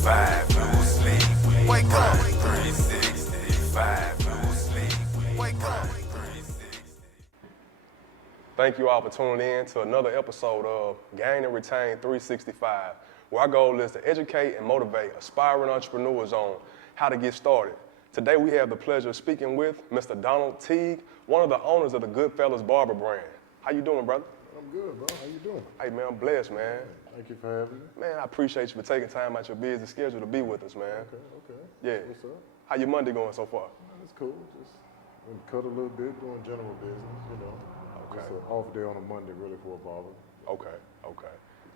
365, no sleep. Wake up. 365, no sleep. Wake up. Thank you all for tuning in to another episode of Gain and Retain 365, where our goal is to educate and motivate aspiring entrepreneurs on how to get started. Today we have the pleasure of speaking with Mr. Donald Teague, one of the owners of the GoodFellas Barber brand. How you doing, brother? I'm good, bro. How you doing? Hey, man, I'm blessed, man. Thank you for having me. Man, I appreciate you for taking time out your busy schedule to be with us, man. Okay. Yeah. What's up? How your Monday going so far? It's cool. Just went to cut a little bit, doing general business, you know. Okay. It's an off day on a Monday, really, for a barber. Okay.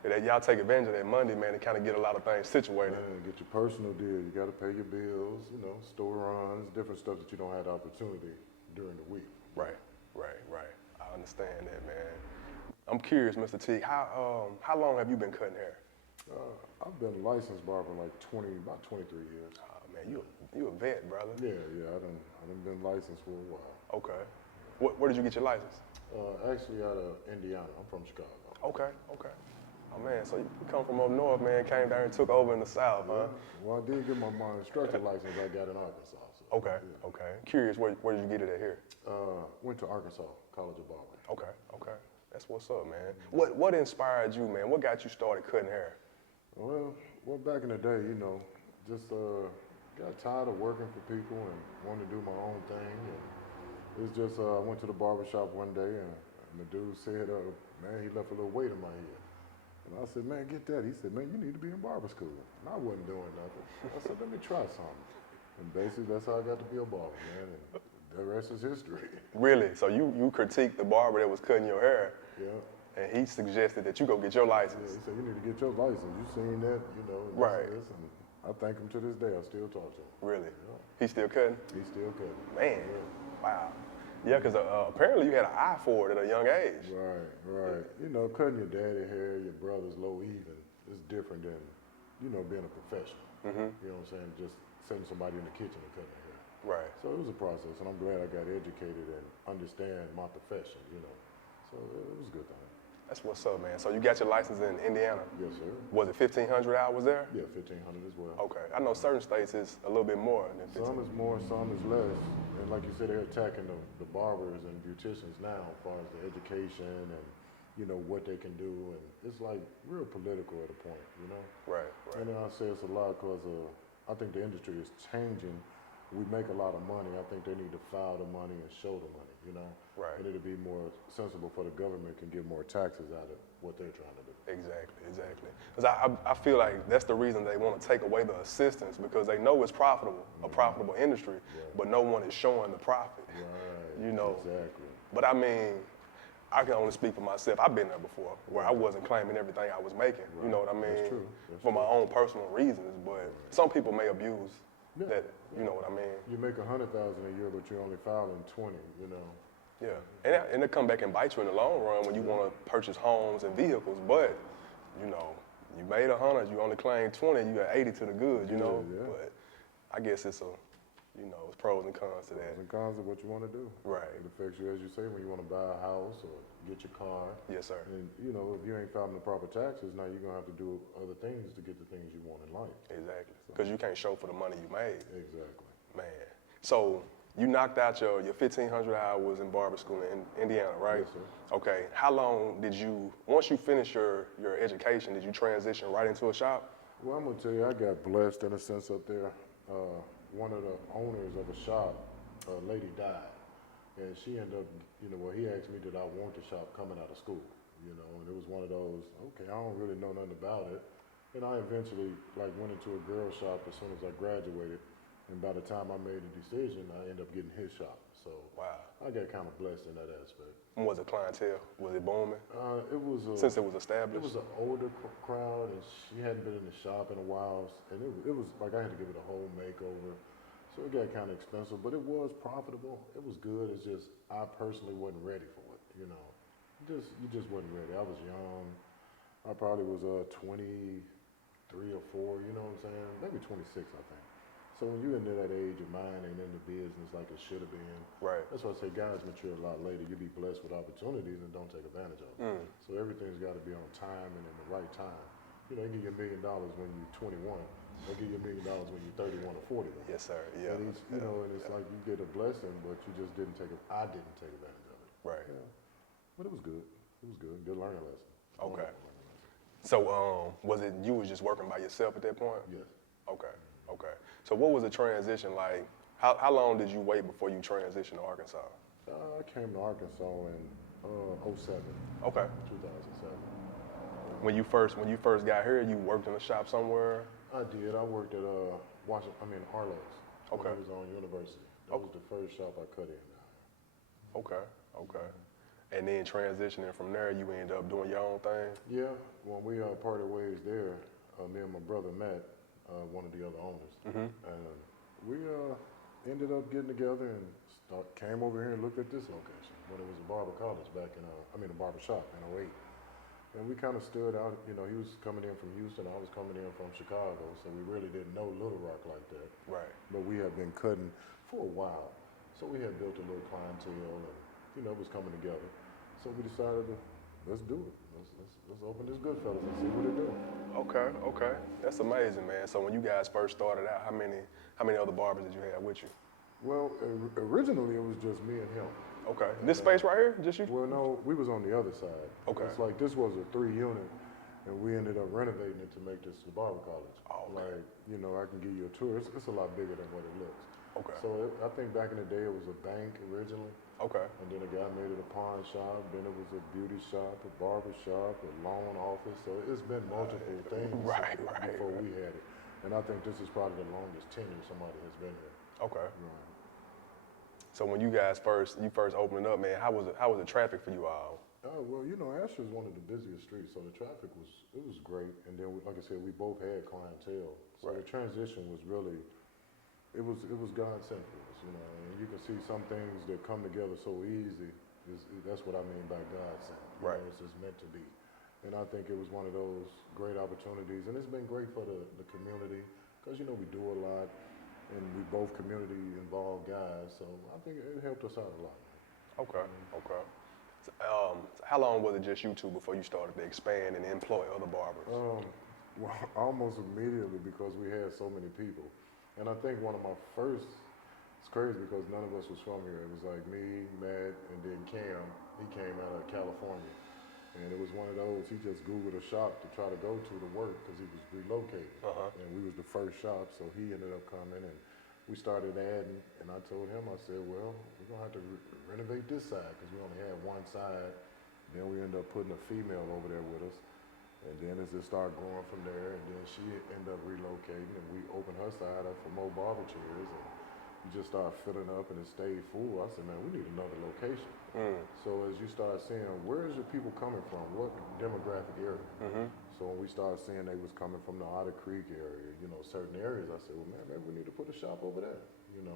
Yeah, y'all take advantage of that Monday, man, to kind of get a lot of things situated. Man, get your personal deal. You got to pay your bills, you know, store runs, different stuff that you don't have the opportunity during the week. Right. I understand that, man. I'm curious, Mr. Teague, how long have you been cutting hair? I've been a licensed barber like about 23 years. Oh, man, you a vet, brother. Yeah, I done been licensed for a while. Okay. Where did you get your license? Actually out of Indiana. I'm from Chicago. Okay. Oh, man, so you come from up north, man, came down and took over in the south, huh? Well, I did get my instructor license I got in Arkansas. So, Okay. Curious, where did you get it at here? Went to Arkansas College of Barbering. Okay. That's what's up, man. What inspired you, man? What got you started cutting hair? Well, back in the day, you know, just got tired of working for people and wanted to do my own thing. And it's just, I went to the barbershop one day and the dude said, man, he left a little weight in my head. And I said, man, get that. He said, man, you need to be in barber school. And I wasn't doing nothing. I said, let me try something. And basically, that's how I got to be a barber, man. And the rest is history. Really? So you critiqued the barber that was cutting your hair? Yeah. And he suggested that you go get your license. Yeah, he said, you need to get your license. You seen that, you know. Right. This, and I thank him to this day. I still talk to him. Really? Yeah. He still cutting? He's still cutting. Man, Yeah. wow. Yeah, because apparently you had an eye for it at a young age. Right. You know, cutting your daddy hair, your brother's low even, is different than, you know, being a professional. Mm-hmm. You know what I'm saying? Just sending somebody in the kitchen and cutting their hair. Right. So it was a process, and I'm glad I got educated and understand my profession, you know. So it was a good thing. That's what's up, man. So you got your license in Indiana? Yes, sir. Was it 1,500 hours there? Yeah, 1,500 as well. Okay. I know certain states is a little bit more than 1,500. Some is more, some is less. And like you said, they're attacking the barbers and beauticians now as far as the education and, you know, what they can do. And it's like real political at a point, you know? Right. And then I say it's a lot because I think the industry is changing. We make a lot of money. I think they need to file the money and show the money, you know? Right. And it'll be more sensible for the government can get more taxes out of what they're trying to do. Exactly. Because I feel like that's the reason they want to take away the assistance, because they know it's profitable, a profitable industry, but no one is showing the profit. Right. You know? Exactly. But I mean, I can only speak for myself. I've been there before, where I wasn't claiming everything I was making. Right. You know what I mean? That's true. For my own personal reasons, but some people may abuse that. You know what I mean? You make $100,000 a year, but you're only filing 20. You know. Yeah, and it come back and bite you in the long run when you want to purchase homes and vehicles. But you know, you made 100, you only claim 20, you got 80 to the good. You know, Yeah. but I guess it's it's pros and cons to that. Pros and cons of what you want to do. Right. It affects you, as you say, when you want to buy a house or get your car. Yes, sir. And you know, if you ain't filing the proper taxes, now you're gonna have to do other things to get the things you want in life. Exactly. Because you can't show for the money you made. Exactly. Man. So you knocked out your 1,500 hours in barber school in Indiana, right? Yes, sir. Okay. How long did you, once you finished your education, did you transition right into a shop? Well, I'm gonna tell you, I got blessed in a sense up there. One of the owners of the shop, a lady died, and she ended up, he asked me did I want the shop coming out of school, and it was one of those, okay, I don't really know nothing about it. And I eventually went into a girl shop as soon as I graduated, and by the time I made the decision, I ended up getting his shop. So wow. I got kind of blessed in that aspect. And was it clientele? Was it booming? Since it was established? It was an older crowd, and she hadn't been in the shop in a while, and it was like I had to give it a whole makeover. So it got kind of expensive, but it was profitable. It was good. It's just I personally wasn't ready for it. You just wasn't ready. I was young. I probably was 23 or 4. You know what I'm saying? Maybe 26, I think. So when you're into that age, your mind ain't in the business like it should have been. Right. That's why I say guys mature a lot later. You be blessed with opportunities and don't take advantage of them. So everything's got to be on time and in the right time. they give you $1 million when you're 21. They give you $1 million when you're 31 or 41. Yes, sir. Yeah. And and it's like you get a blessing, but you just didn't take it. I didn't take advantage of it. Right. Yeah. But it was good. It was good. Good learning lesson. Okay. So, was it you was just working by yourself at that point? Yes. Okay. Okay. So, what was the transition like? How long did you wait before you transitioned to Arkansas? I came to Arkansas in 07. Okay. 2007. When you first got here, you worked in a shop somewhere. I did. I worked at Arlo's. Okay. When I was on University. That was the first shop I cut in. Okay. Okay. And then transitioning from there, you end up doing your own thing. Yeah. When we parted ways there, me and my brother met one of the other owners, and we ended up getting together and came over here and looked at this location when it was a barber college back in a barbershop in '08. And we kind of stood out. He was coming in from Houston, I was coming in from Chicago, so we really didn't know Little Rock like that. Right. But we had been cutting for a while, so we had built a little clientele, and it was coming together. So we decided to let's do it. Let's open this GoodFellas and see what it do. Okay. Okay. That's amazing, man. So when you guys first started out, how many other barbers did you have with you? Well, originally it was just me and him. Okay. This space right here, just you? Well, no, we was on the other side. Okay. It's like this was a 3-unit, and we ended up renovating it to make this the barber college. Oh, okay. Like, I can give you a tour. It's a lot bigger than what it looks. Okay. So I think back in the day it was a bank originally, Okay. and then a guy made it a pawn shop. Then it was a beauty shop, a barber shop, a loan office. So it's been multiple things Right. before we had it. And I think this is probably the longest tenure somebody has been here. Okay. Right. So when you guys first opened up, man, how was the traffic for you all? Well, Asher is one of the busiest streets, so the traffic was great. And then, like I said, we both had clientele. So Right. the transition was really, it was God sent for us, And you can see some things that come together so easy. That's what I mean by God sent. Right. It's just meant to be. And I think it was one of those great opportunities, and it's been great for the community because we do a lot, and we both community involved guys. So I think it helped us out a lot. Okay. Okay. So, how long was it just you two before you started to expand and employ other barbers? Well, almost immediately because we had so many people. And I think one of my first, it's crazy because none of us was from here. It was like me, Matt, and then Cam. He came out of California. And it was one of those, he just Googled a shop to try to go to work because he was relocated. And we was the first shop, so he ended up coming and we started adding. And I told him, I said, well, we're going to have to renovate this side because we only had one side. Then we ended up putting a female over there with us. And then as it started growing from there, and then she ended up relocating, and we opened her side up for more barber chairs, and we just started filling up, and it stayed full. I said, man, we need another location. So as you start seeing, where is your people coming from? What demographic area? So when we started seeing they was coming from the Otter Creek area, certain areas, I said, well, man, maybe we need to put a shop over there, And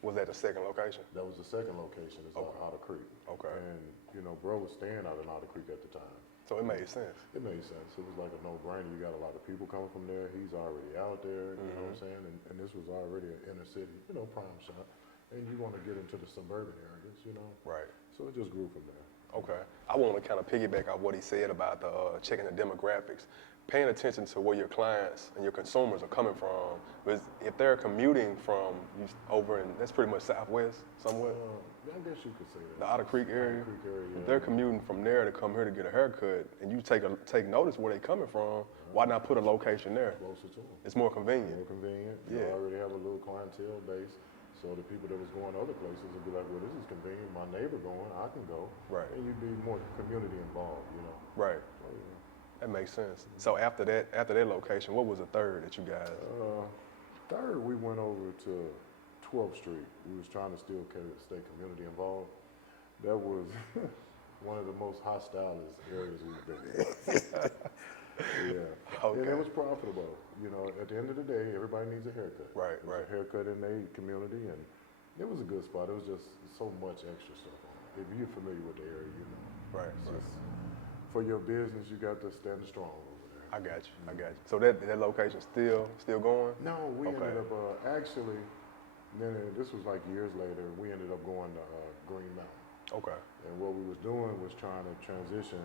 Was that the second location? that was the second location, is Otter Creek. Okay. And, bro was staying out in Otter Creek at the time. So it made sense. It made sense. It was like a no-brainer. You got a lot of people coming from there. He's already out there, you know what I'm saying? And this was already an inner city, prime shop. And you want to get into the suburban areas, Right. So it just grew from there. Okay. I want to kind of piggyback off what he said about the checking the demographics, paying attention to where your clients and your consumers are coming from. Because if they're commuting from over in, that's pretty much Southwest somewhat, I guess you could say that. the Otter Creek area. Otter Creek area, If they're commuting from there to come here to get a haircut, and you take notice where they're coming from, why not put a location there? Closer to them. It's more convenient. More convenient. You Yeah. already have a little clientele base. So the people that was going other places would be like, well, this is convenient. My neighbor going, I can go. Right. And you'd be more community involved, Right. So, yeah. That makes sense. So after that location, what was the third that you guys? Third, we went over to 12th Street. We was trying to still stay community involved. That was one of the most hostile areas we've been in. Yeah. Okay. And it was profitable. At the end of the day, everybody needs a haircut. Right, There's right. a haircut in their community, and it was a good spot. It was just so much extra stuff on it. If you're familiar with the area, Right, It's right. just, for your business, you got to stand strong over there. I got you. So that location still going? No, we Okay. ended up actually. Then this was like years later. We ended up going to Green Mountain, Okay. and what we was doing was trying to transition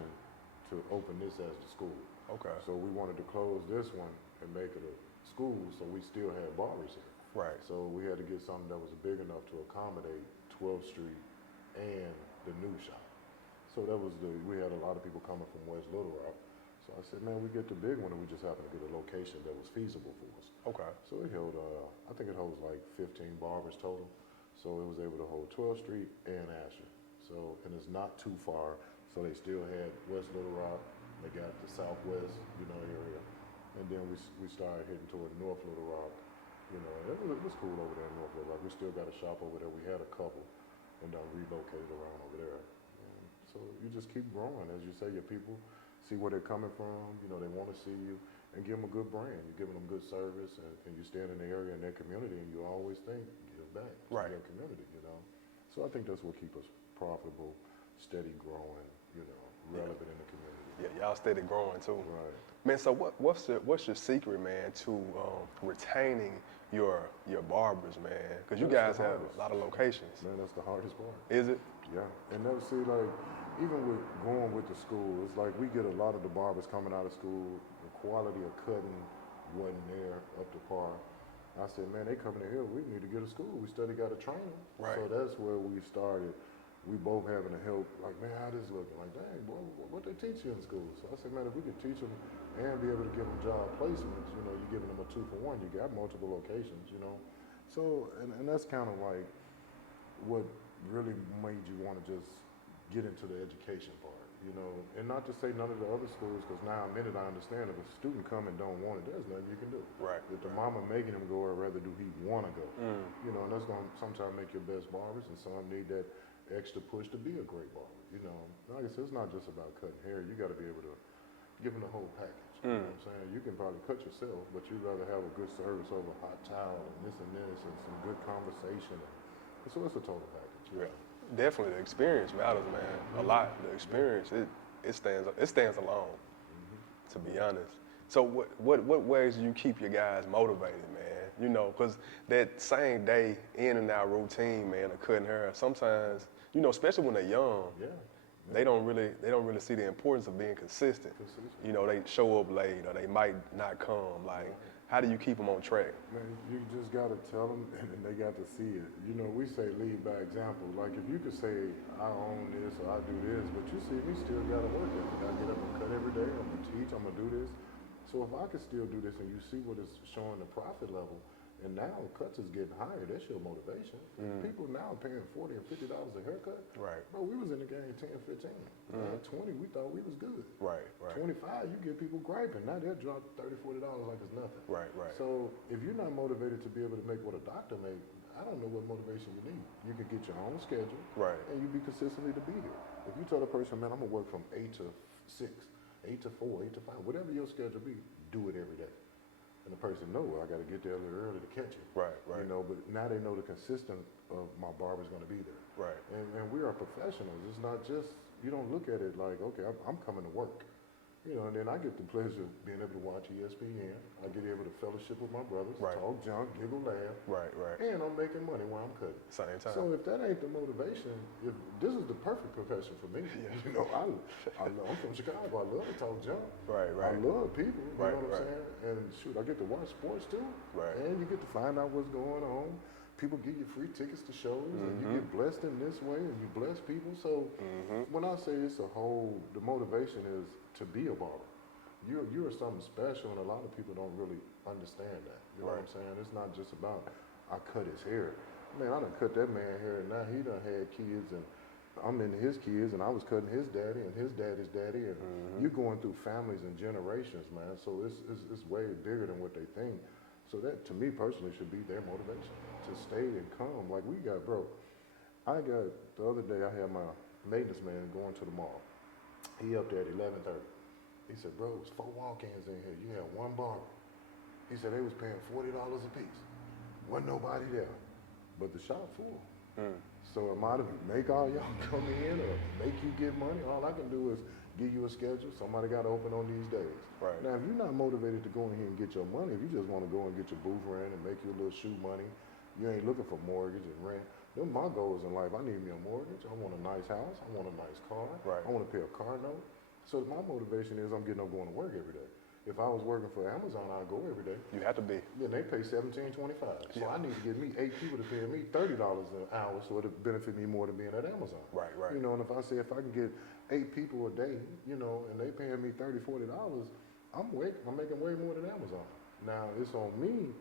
to open this as the school. Okay. So we wanted to close this one and make it a school, so we still had barbers here. Right. So we had to get something that was big enough to accommodate 12th Street and the new shop. So that was we had a lot of people coming from West Little Rock. So I said, man, we get the big one and we just happened to get a location that was feasible for us. Okay. So it held, I think it holds like 15 barbers total. So it was able to hold 12th Street and Asher. So, and it's not too far. So they still had West Little Rock. They got the Southwest, area. And then we started heading toward North Little Rock. It was cool over there in North Little Rock. We still got a shop over there. We had a couple and relocated around over there. And so you just keep growing. As you say, your people see where they're coming from. They want to see you and give them a good brand. You're giving them good service and you stand in the area in their community and you always think, give back to your community, So I think that's what keeps us profitable, steady growing, relevant in the community. Yeah, y'all steady growing too. Right. Man, so what's your secret, man, to retaining your barbers, man? Because you guys have a lot of locations. Man, that's the hardest part. Is it? Yeah, and then see, like, even with going with the school, it's like we get a lot of the barbers coming out of school, the quality of cutting wasn't there up to par. I said, man, they coming in here, we need to get a school. We study got to train them. Right. So that's where we started. We both having to help, like, man, how this looking? Like, dang, boy, what they teach you in school? So I said, man, if we could teach them and be able to give them job placements, you're giving them a 2-for-1. You got multiple locations, So, and that's kind of like what really made you want to just get into the education part, and not to say none of the other schools, because now a minute I understand if a student come and don't want it, there's nothing you can do. Right. If the mama making him go, or rather do he want to go, and that's going to sometimes make your best barbers, and some need that extra push to be a great barber, Like I said, it's not just about cutting hair. You got to be able to give them the whole package. You know what I'm saying? You can probably cut yourself, but you'd rather have a good service over a hot towel and this and some good conversation. And so it's a total package. Yeah. Definitely, the experience matters, man. A lot. The experience, it stands alone. To be honest. So what ways do you keep your guys motivated, man? Because that same day in and out routine, man, of cutting hair, sometimes, especially when they're young, they don't really see the importance of being consistent. They show up late or they might not come. Like, how do you keep them on track? Man, you just got to tell them and they got to see it. We say lead by example. Like, if you could say, I own this or I do this, but you see me still got to work ethic. I get up and cut every day. I'm going to teach. I'm going to do this. So if I could still do this and you see what it's showing the profit level, and now cuts is getting higher, that's your motivation. People now paying $40 and $50 a haircut. Right. Bro, we was in the game 10, 15. At 20, we thought we was good. Right. 25, you get people griping. Now they'll drop $30, $40 like it's nothing. Right. So if you're not motivated to be able to make what a doctor made, I don't know what motivation you need. You could get your own schedule. Right. And you be consistently to be here. If you tell a person, man, I'm going to work from 8 to 6, 8 to 4, 8 to 5, whatever your schedule be, do it every day. And the person know, I got to get there a little early to catch it. Right. But now they know the consistent of my barber's going to be there. Right. And we are professionals. It's not just, you don't look at it like, okay, I'm coming to work. And then I get the pleasure of being able to watch ESPN. I get able to fellowship with my brothers, talk junk, giggle, laugh. Right. And I'm making money while I'm cutting. Same time. So if that ain't the motivation, if this is the perfect profession for me. I'm from Chicago. I love to talk junk. Right. I love people. You Right, know what I'm saying? And shoot, I get to watch sports too. Right. And you get to find out what's going on. People give you free tickets to shows, and you get blessed in this way, and you bless people. So when I say it's the motivation is to be a barber. You're something special, and a lot of people don't really understand that. You know what I'm saying? It's not just about, I cut his hair. Man, I done cut that man hair, and now he done had kids, and I'm into his kids, and I was cutting his daddy and his daddy's daddy, and you're going through families and generations, man. So it's way bigger than what they think. So that, to me personally, should be their motivation to stay and come. Like we got, bro. The other day I had my maintenance man going to the mall. He up there at 11:30. He said, bro, it's 4 walk-ins in here. You had one barber. He said they was paying $40 a piece. Wasn't nobody there, but the shop full. So am I to make all y'all come in or make you get money? All I can do is give you a schedule. Somebody got to open on these days. Right. Now, if you're not motivated to go in here and get your money, if you just want to go and get your booth rent and make you a little shoe money, you ain't looking for mortgage and rent. Them my goals in life. I need me a mortgage. I want a nice house. I want a nice car. Right. I want to pay a car note. So my motivation is I'm getting up going to work every day. If I was working for Amazon, I'd go every day. You have to be. Then they pay $17.25. So I need to get me 8 people to pay me $30 an hour, so it'll benefit me more than being at Amazon. Right, right. You know, and if I say if I can get 8 people a day, you know, and they paying me $30, $40, I'm making way more than Amazon. Now it's on me.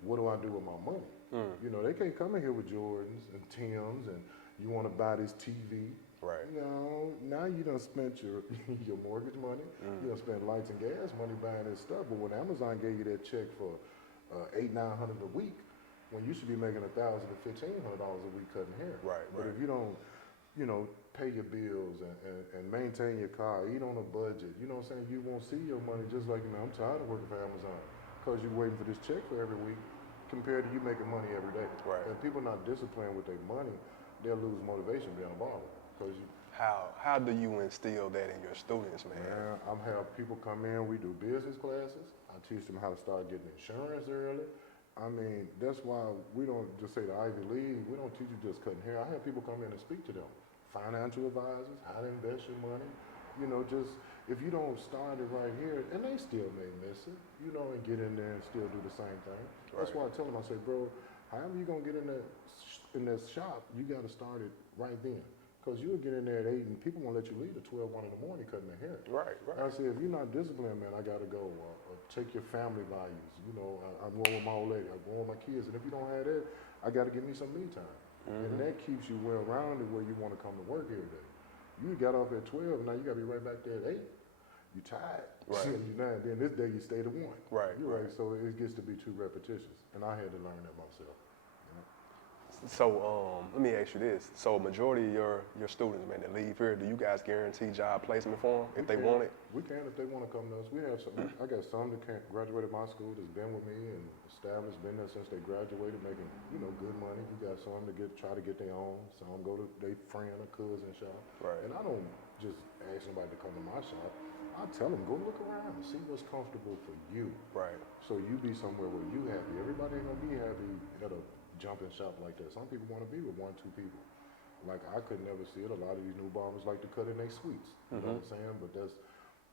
What do I do with my money? You know, they can't come in here with Jordans and Timbs and you want to buy this TV. Right. No, now you done spent your your mortgage money. You done spent lights and gas money buying this stuff. But when Amazon gave you that check for $800-900 a week, when you should be making $1,000 to $1,500 a week cutting hair. Right. But if you don't, you know, pay your bills and maintain your car, eat on a budget, you know what I'm saying? You won't see your money just like, you know, I'm tired of working for Amazon because you're waiting for this check for every week compared to you making money every day. Right. And people not disciplined with their money, they'll lose motivation being a barber. Cause you, How do you instill that in your students, man? I'm have people come in, we do business classes. I teach them how to start getting insurance early. I mean, that's why we don't just say the Ivy League, we don't teach you just cutting hair. I have people come in and speak to them. Financial advisors, how to invest your money. You know, just if you don't start it right here, and they still may miss it, you know, and get in there and still do the same thing. That's why I tell them, I say, bro, however you gonna get in that shop, you gotta start it right then. Because you'll get in there at 8 and people won't let you leave at 12, 1 in the morning cutting their hair. Right, right. I say, if you're not disciplined, man, I gotta go. Take your family values. You know, I'm going with my old lady, I'm going with my kids, and if you don't have that, I gotta give me some me time. And that keeps you well rounded where you wanna come to work every day. You got off at 12, now you gotta be right back there at 8. You tired. Right. Then this day you stay to 1. Right, You're right. right. So it gets to be too repetitious. And I had to learn that myself. So let me ask you this. So majority of your students, man, that leave here, do you guys guarantee job placement for them if they want it? We can if they want to come to us. We have some. I got some that graduated my school that's been with me and established, been there since they graduated, making good money. We got some that try to get their own. Some go to their friend or cousin shop. Right. And I don't just ask somebody to come to my shop. I tell them go look around and see what's comfortable for you. Right. So you be somewhere where you happy. Everybody ain't gonna be happy at a jumping shop like that. Some people want to be with 1, 2 people. Like I could never see it. A lot of these new barbers like to cut in their suites. You know what I'm saying? But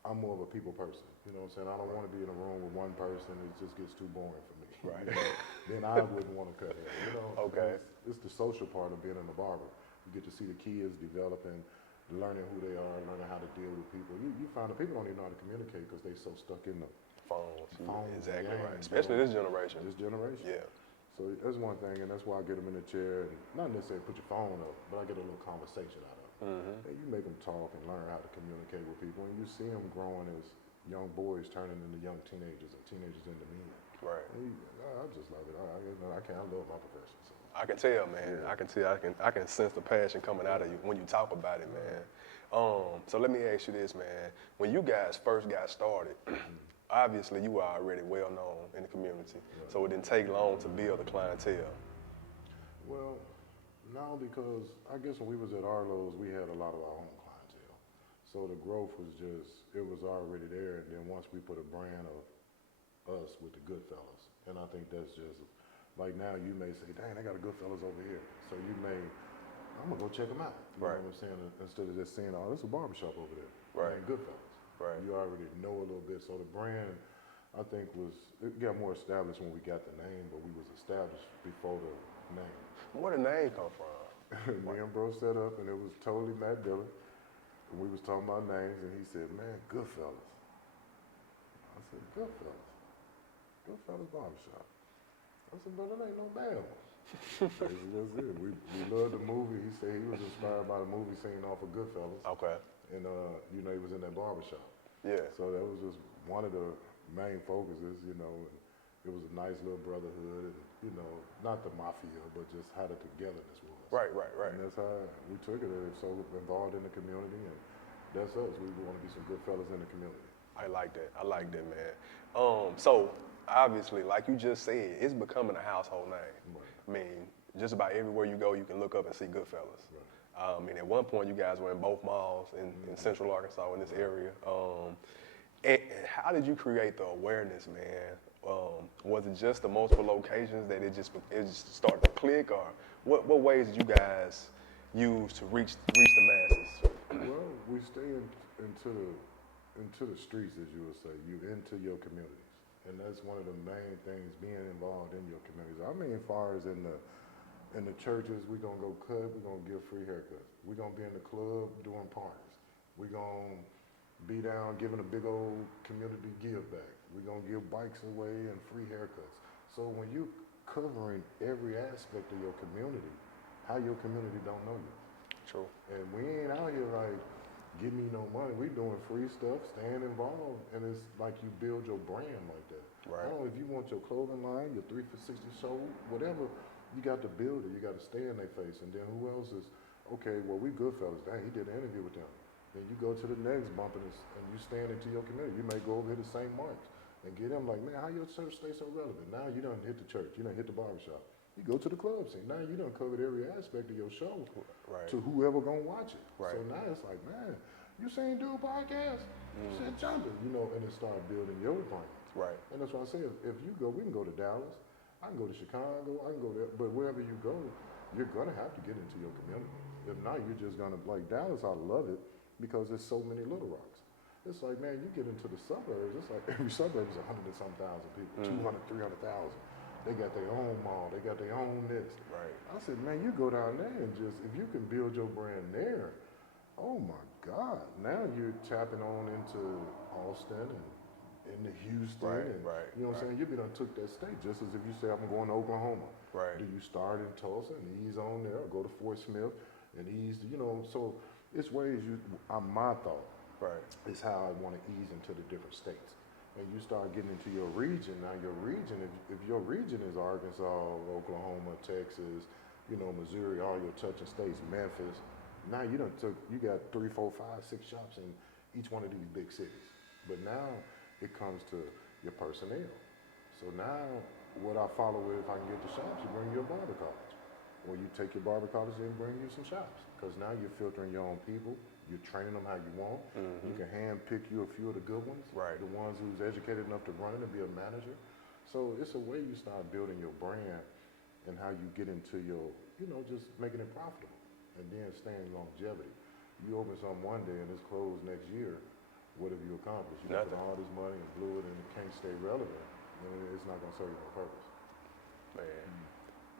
I'm more of a people person. You know what I'm saying? I don't want to be in a room with one person. It just gets too boring for me. Right. You know? Then I wouldn't want to cut hair. You know? Okay. It's the social part of being in a barber. You get to see the kids developing, learning who they are, learning how to deal with people. You find that people don't even know how to communicate because they so stuck in the Phones. Phones, Exactly yeah, right. Especially this generation. this generation. Yeah. So that's one thing, and that's why I get them in the chair, and not necessarily put your phone up, but I get a little conversation out of them. And you make them talk and learn how to communicate with people, and you see them growing as young boys turning into young teenagers, and teenagers into men. Right. And I just love it. I love my profession. So. I can tell, man. I can tell. I can sense the passion coming out of you when you talk about it, man. So let me ask you this, man. When you guys first got started, obviously you were already well known in the community, so it didn't take long to build a clientele. Well, no, because I guess when we was at Arlo's, we had a lot of our own clientele. So the growth was it was already there. And then once we put a brand of us with the GoodFellas, and I think that's just, like now you may say, dang, I got a GoodFellas over here. So you may, I'm gonna go check them out. You know what I'm saying? Instead of just saying, oh, there's a barbershop over there. Right. And GoodFellas. Right. You already know a little bit. So the brand, I think it got more established when we got the name, but we was established before the name. Where the name come from? Me and bro set up, and it was totally Matt Dillon. And we was talking about names, and he said, man, GoodFellas. I said, GoodFellas. GoodFellas Barbershop. I said, but it ain't no bad one. That's it. We loved the movie. He said he was inspired by the movie scene off of GoodFellas. Okay. And, he was in that barbershop. Yeah. So that was just one of the main focuses, and it was a nice little brotherhood, and, not the mafia, but just how the togetherness was. Right. And that's how we took it. So involved in the community, and that's us. We want to be some good fellas in the community. I like that, man. So obviously, like you just said, it's becoming a household name. Right. I mean, just about everywhere you go, you can look up and see GoodFellas. Right. At one point, you guys were in both malls in Central Arkansas in this area. And how did you create the awareness, man? Was it just the multiple locations that it just started to click, or what ways did you guys use to reach the masses? Well, we stay into the streets, as you would say. You into your communities, and that's one of the main things, being involved in your communities. I mean, as far as in the churches, we're gonna go cut, we're gonna give free haircuts. We're gonna be in the club doing parties. We're gonna be down giving a big old community give back. We're gonna give bikes away and free haircuts. So when you covering every aspect of your community, how your community don't know you. True. And we ain't out here like, give me no money. We doing free stuff, staying involved, and it's like you build your brand like that. Right. I don't know if you want your clothing line, your 3 for 60 show, whatever, you got to build it. You got to stay in their face. And then who else is, okay, well, we GoodFellas. Dang, he did an interview with them. Then you go to the next bump and you stand into your community. You may go over here to St. Mark's and get them like, man, how your church stay so relevant? Now you done hit the church. You done hit the barbershop. You go to the club scene. Now you done covered every aspect of your show Right. to whoever gonna watch it. Right. So now it's like, man, you seen do a podcast? Shit jumping, and it started building your brand. Right. And that's why I say, if you go, we can go to Dallas, I can go to Chicago, I can go there, but wherever you go, you're gonna have to get into your community. If not, you're just gonna, like Dallas, I love it because there's so many Little Rocks. It's like, man, you get into the suburbs, it's like every suburb is 100 and some thousand people, 200, 300,000. They got their own mall, they got their own this. Right. I said, man, you go down there and just, if you can build your brand there, oh my God, now you're tapping on into Austin and into Houston. Right, and, right, You know what I'm saying? You done took that state, just as if you say, I'm going to Oklahoma. Right. Do you start in Tulsa and ease on there, or go to Fort Smith and ease, so it's ways my thought Right. is how I want to ease into the different states. And you start getting into your region. Now your region, if your region is Arkansas, Oklahoma, Texas, Missouri, all your touching states, Memphis, now you got 3, 4, 5, 6 shops in each one of these big cities. But now it comes to your personnel. So now what I follow with, if I can get the shops, you bring you a barber college. Or you take your barber college and bring you some shops. Because now you're filtering your own people. You're training them how you want. You can hand pick you a few of the good ones. Right. The ones who's educated enough to run it and be a manager. So it's a way you start building your brand and how you get into your, just making it profitable. And then staying longevity. You open something one day and it's closed next year. What have you accomplished? You put all this money and blew it and it can't stay relevant. It's not going to serve you no purpose. Man,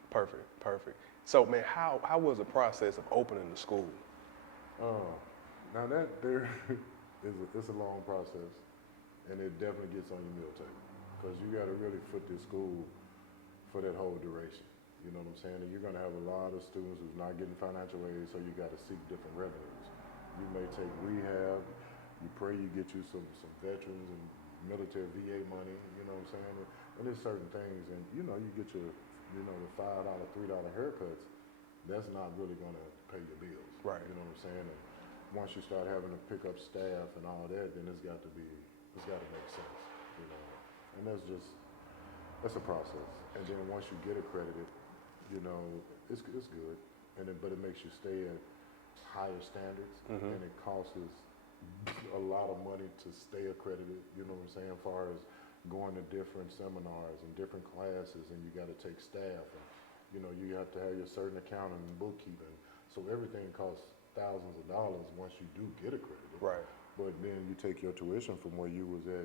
perfect. So, man, how was the process of opening the school? Now that there it's a long process, and it definitely gets on your meal table because you got to really foot this school for that whole duration. You know what I'm saying? And you're going to have a lot of students who's not getting financial aid, so you got to seek different revenues. You may take rehab. You pray you get you some veterans and military VA money. You know what I'm saying? And there's certain things, and you get your the $5, $3 haircuts. That's not really going to pay your bills. Right. You know what I'm saying? And once you start having to pick up staff and all that, then it's got to make sense. And that's a process. And then once you get accredited, it's good. But it makes you stay at higher standards, and it costs us a lot of money to stay accredited. You know what I'm saying? As far as going to different seminars and different classes, and you got to take staff, and you have to have your certain accounting and bookkeeping. So everything costs thousands of dollars once you do get accredited. Right. But then you take your tuition from where you was at,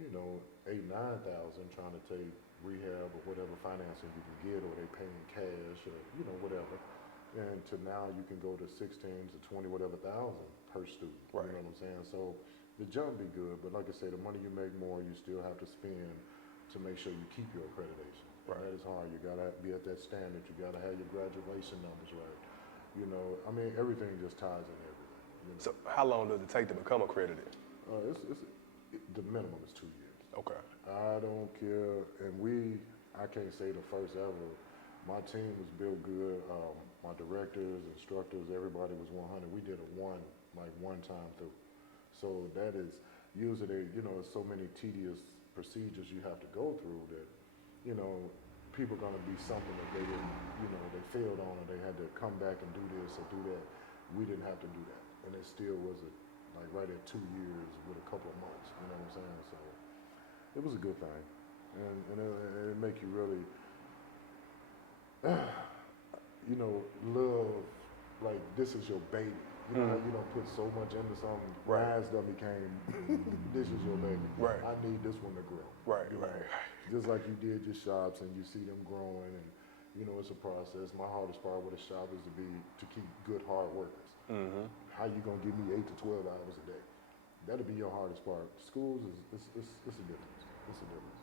$8,000, $9,000 trying to take rehab or whatever financing you can get, or they paying cash or whatever, and to now you can go to 16 to 20 whatever thousand per student. Right. You know what I'm saying? So the jump be good, but like I say, the money you make more, you still have to spend to make sure you keep your accreditation. Right. And that is hard. You gotta be at that standard. You gotta have your graduation numbers right. Everything just ties in everything. So how long does it take to become accredited? The minimum is 2 years. Okay. I don't care, and I can't say the first ever. My team was built good. My directors, instructors, everybody was 100. We did a one time through. So that is usually, there's so many tedious procedures you have to go through that, people are going to be something that they didn't, they failed on, or they had to come back and do this or do that. We didn't have to do that. And it still was right at 2 years with a couple of months, you know what I'm saying? So it was a good thing. And it make you really, love, like this is your baby. You know how you don't put so much into something. Right. Mine's done became, this is your baby. Right. I need this one to grow. Right, You know, right. Just like you did your shops and you see them growing, and you know it's a process. My hardest part with a shop is to keep good hard workers. Mm-hmm. How you gonna give me 8 to 12 hours a day? That'll be your hardest part. Schools is it's a difference. It's a difference.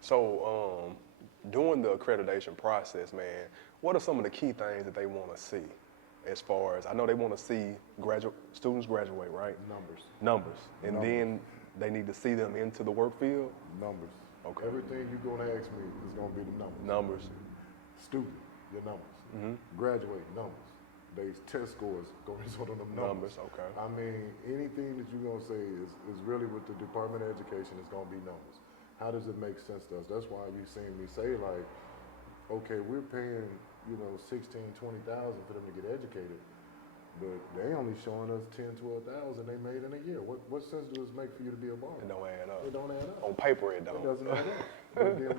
So, during the accreditation process, man, what are some of the key things that they want to see? As far as I know, they want to see students graduate, right? Numbers, and then they need to see them into the work field. Numbers. Okay. Everything you're gonna ask me is gonna be the numbers. Numbers. Student, your numbers. Mm-hmm. Graduate, numbers. They test scores gonna result on them numbers. Okay. I mean, anything that you're gonna say is really with the Department of Education is gonna be numbers. How does it make sense to us? That's why you seen me say like, okay, we're paying 16,000, 20,000 for them to get educated, but they only showing us 10,000, 12,000 they made in a year. What sense does it make for you to be a barber? It don't add up. It don't add up. On paper, it don't. It doesn't add up. But then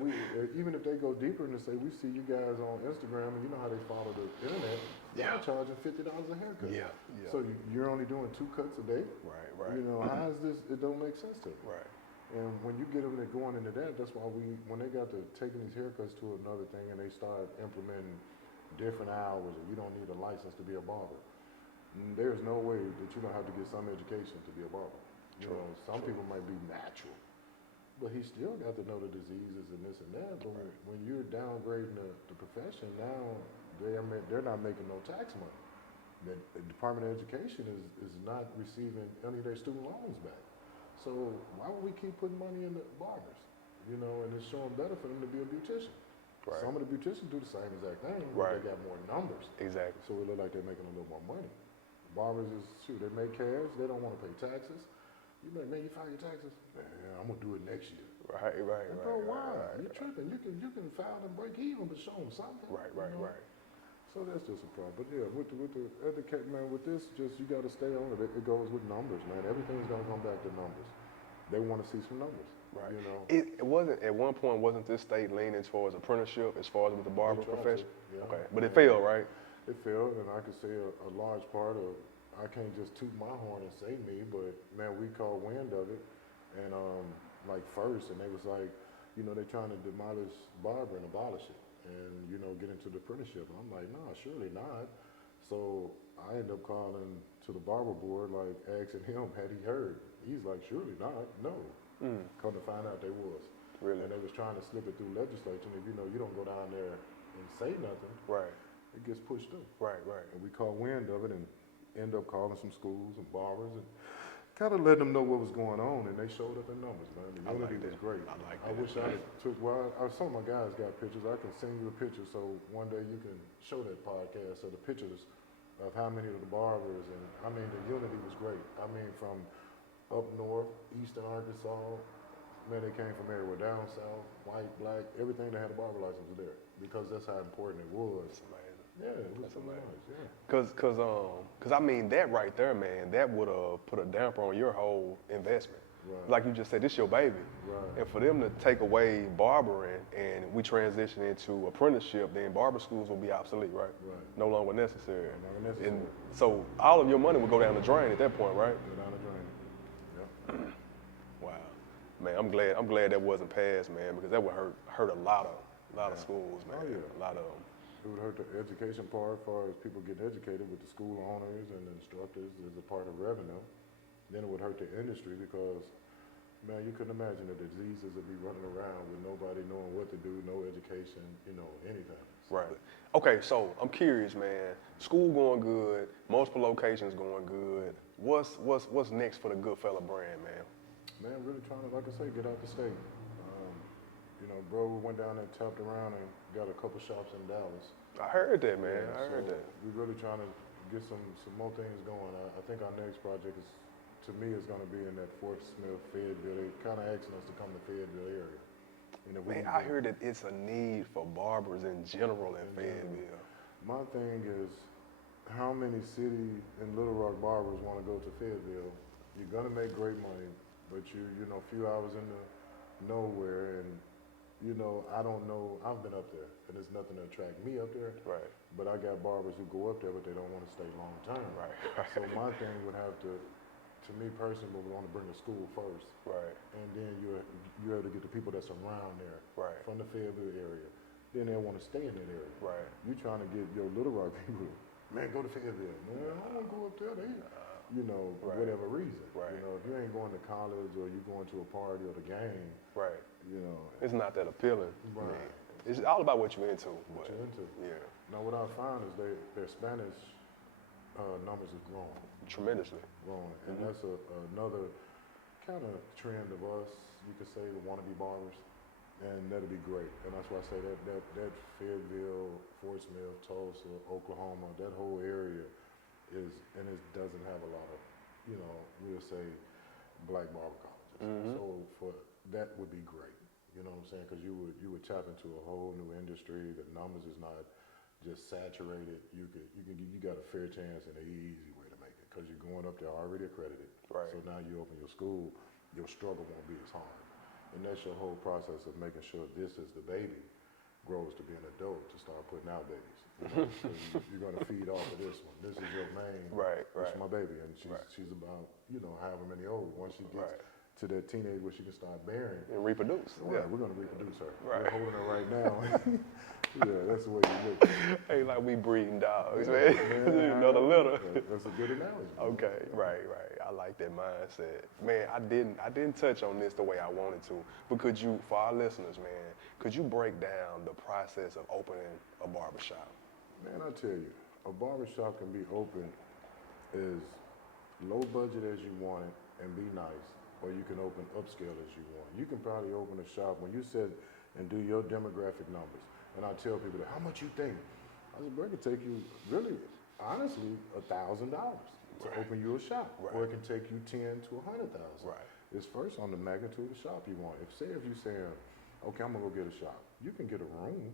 even if they go deeper and say, we see you guys on Instagram and you know how they follow the internet, they're charging $50 a haircut. Yeah. So you're only doing 2 cuts a day? Right. You know, how is this, it don't make sense to me. Right. And when you get them to going into that, that's why when they got to taking these haircuts to another thing and they start implementing different hours and you don't need a license to be a barber, there's no way that you don't have to get some education to be a barber. You know, some people might be natural, but he still got to know the diseases and this and that. But when you're downgrading the profession, now they're not making no tax money. The Department of Education is not receiving any of their student loans back. So why would we keep putting money in the barbers? You know, and it's showing better for them to be a beautician. Right. Some of the beauticians do the same exact thing, but Right. they got more numbers. Exactly. So it look like they're making a little more money. Barbers is, shoot, they make cash, they don't want to pay taxes. You like, man, you file your taxes? Man, I'm gonna do it next year. Right. And bro, why? You're tripping. You can file and break even, but show them something. Right. you know? So that's just a problem. But yeah, with the educate, man, with this, just you got to stay on it. It goes with numbers, man. Everything's gonna come back to numbers. They want to see some numbers. Right. You know. It wasn't at one point. Wasn't this state leaning towards apprenticeship as far as with the barber They tried profession? to, yeah. Okay, but it failed, right? It failed, and I could say a large part of. I can't just toot my horn and say me, but man, we caught wind of it, and like first, and they was like, they're trying to demolish barber and abolish it, and get into the apprenticeship. And I'm like, nah, surely not. So I ended up calling to the barber board, like asking him, had he heard? He's like, surely not, no. Come to find out they was. Really? And they was trying to slip it through legislature, and if you don't go down there and say nothing, Right. it gets pushed through. Right. And we caught wind of it and end up calling some schools and barbers and kind of letting them know what was going on, and they showed up in numbers, man. The unity was great. I wish I took, some of my guys got pictures. I can send you a picture so one day you can show that podcast of the pictures of how many of the barbers, and I mean, the unity was great. I mean, from up north, eastern Arkansas, man, they came from everywhere, down south, white, black, everything that had a barber license was there, because that's how important it was. That's amazing. Yeah, it was That's so amazing. nice, yeah. Cause I mean that right there, man, that would have put a damper on your whole investment. Right. Like you just said, this your baby. Right. And for them to take away barbering and we transition into apprenticeship, then barber schools will be obsolete, right? Right. No longer necessary. No longer necessary. And so all of your money would go down the drain at that point, right? Go down the drain. Yep. Wow. Man, I'm glad that wasn't passed, man, because that would hurt a lot of schools, man. Oh, yeah. A lot of them. It would hurt the education part as far as people getting educated with the school owners and the instructors as a part of revenue. Then it would hurt the industry because, man, you couldn't imagine the diseases would be running around with nobody knowing what to do, no education, anything. Right. Okay, so I'm curious, man. School going good, multiple locations going good. What's next for the GoodFellas brand, man? Man, really trying to, like I say, get out the state. Bro, we went down there, tapped around, and got a couple shops in Dallas. I heard that, man. Yeah, I heard so that. We're really trying to get some more things going. I think our next project to me, is going to be in that Fort Smith, Fayetteville. They kind of asking us to come to Fayetteville area. Man, I heard that it's a need for barbers in general in Fayetteville. My thing is, how many city and Little Rock barbers want to go to Fayetteville? You're going to make great money, but you're a few hours in the nowhere, and You know, I don't know. I've been up there, and there's nothing to attract me up there. Right. But I got barbers who go up there, but they don't want to stay long term. Right. So my thing would have to me personally, would want to bring a school first, Right. and then you're able to get the people that's around there, Right. from the Fayetteville area. Then they'll want to stay in that area. Right. You trying to get your Little Rock people, man, go to Fayetteville. Man, I don't want to go up there. You know, for Right. whatever reason. Right. You know, if you ain't going to college or you going to a party or the game, Right. you know, It's not that appealing. Right. Man. It's all about what you're into. what But, you're into. yeah, Now, what I found is their Spanish numbers is growing. tremendously. And that's another kind of trend of us, you could say, the wannabe barbers, and that'll be great. And that's why I say that Fayetteville, Fort Smith, Tulsa, Oklahoma, that whole area is, and it doesn't have a lot of, you know, we'll say black barber colleges. So for that would be great. You know what I'm saying? Because you would tap into a whole new industry. The numbers is not just saturated. You got a fair chance and an easy way to make it because you're going up there already accredited. Right. So now you open your school, your struggle won't be as hard. And that's your whole process of making sure this is the baby grows to be an adult to start putting out babies. You know, 'cause you're gonna feed off of this one. This is your main. Right, This right. is my baby, and she's Right. she's about, you know, however many old. Once she gets Right. to that teenage where she can start bearing, And reproduce. yeah, we're gonna reproduce her. Right. We're holding her right now. Yeah, that's the way you look. Hey, like we breeding dogs, Yeah, man. man. Another litter. That's a good analogy. Okay, right. I like that mindset. Man, I didn't touch on this the way I wanted to, but could you, for our listeners, man, could you break down the process of opening a barbershop? Man, I tell you, a barbershop can be open as low budget as you want it and be nice, or you can open upscale as you want. You can probably open a shop when you sit and do your demographic numbers. And I tell people, how much you think? I said, bro, it could take you really, honestly, $1,000 to open you a shop. Right. Or it can take you 10 to 100,000. Right. It's first on the magnitude of shop you want. If you saying, okay, I'm gonna go get a shop, you can get a room.